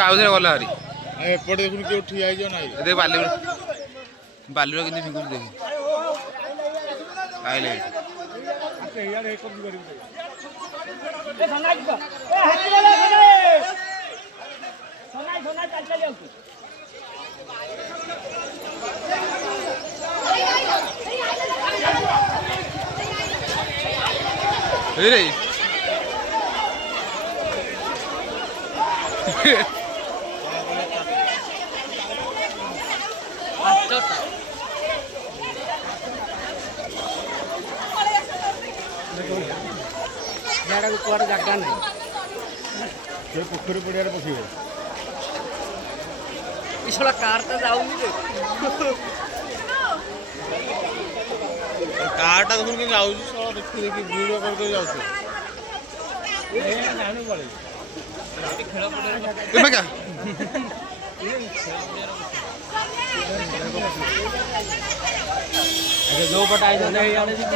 आउे गला हरी एपटे देखुन किए ठिया हो ना देख बालूर कि फिंगुच देख आइले रे कुआड़े जगह नहीं पोखरी पड़िया पशे इसला कार तो जाऊनी कारटा देखुन के जाऊ देखी देखी भिड़ करके जाऊ जो पटाई